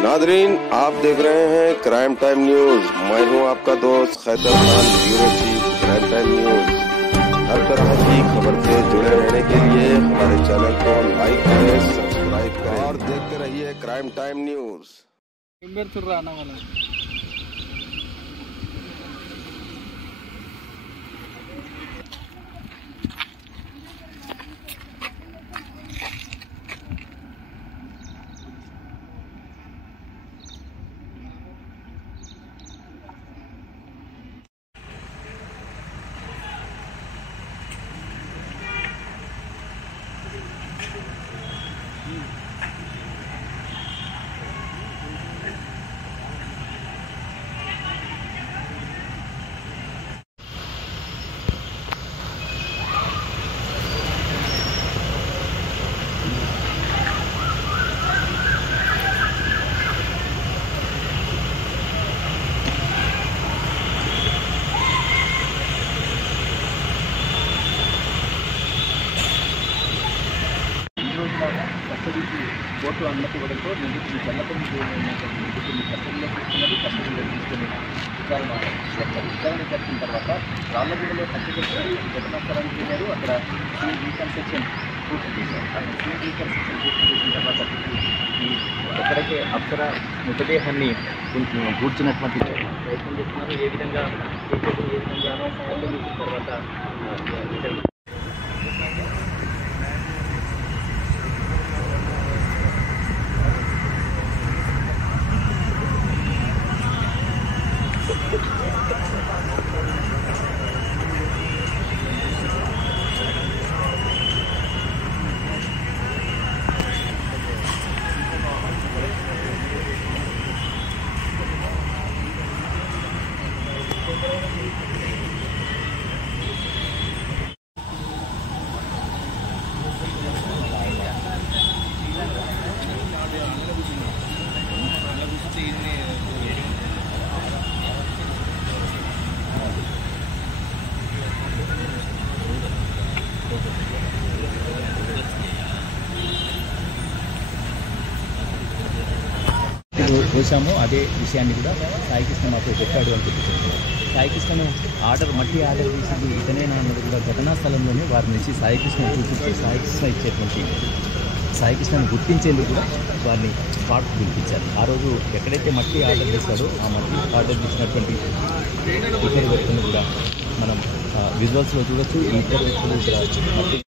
Nadreen, आप देख रहे हैं क्राइम टाइम न्यूज। मैं हूं आपका दोस्त Khaitar Khan, bureau chief crime time news. हर तरह की खबर से जुड़े रहने के लिए हमारे चैनल को लाइक करें, सब्सक्राइब करें और देखते रहिए क्राइम टाइम न्यूज। కస్టడీకి కోర్టు అనుమతి ఇవ్వడంతో నిందితులు చల్లపల్లి నిందితులు కస్టడీలో తీసుకున్నది, కస్టడీలో తీసుకుని విచారణ జరిపిన తర్వాత రాళ్లగూడలో హత్య ఘటనా స్థలానికి వెళ్ళారు. అక్కడ సీన్ రీకన్స్ట్రక్షన్ పూర్తి చేశారు. అక్కడ సీన్ రీకన్స్ట్రక్షన్ పూర్తి చేసిన తర్వాత ఎక్కడైతే అప్సర మృతదేహాన్ని కూర్చున్నటువంటి ప్రయత్నం చేస్తున్నారు. ఏ విధంగా తర్వాత కోసాము. అదే విషయాన్ని కూడా సాయికృష్ణ మాకు చెప్పాడు అని చెప్తున్నారు. సాయికృష్ణను మట్టి ఆర్డర్ చేసింది ఇతనేనా అన్నది కూడా ఘటనా స్థలంలోనే వారి నుంచి సాయికృష్ణ చూపించి సాయికృష్ణ ఇచ్చేటువంటి సాయికృష్ణను గుర్తించేందుకు కూడా వారిని స్పాట్కు పిలిపించారు. ఆ రోజు ఎక్కడైతే మట్టి ఆర్డర్ చేస్తాడో ఆ మట్టి ఆర్డర్ చేసినటువంటి ఇతర వ్యక్తులను కూడా మనం విజువల్స్లో చూడొచ్చు. ఈ ఇతర వ్యక్తులు ఇక్కడ మట్టి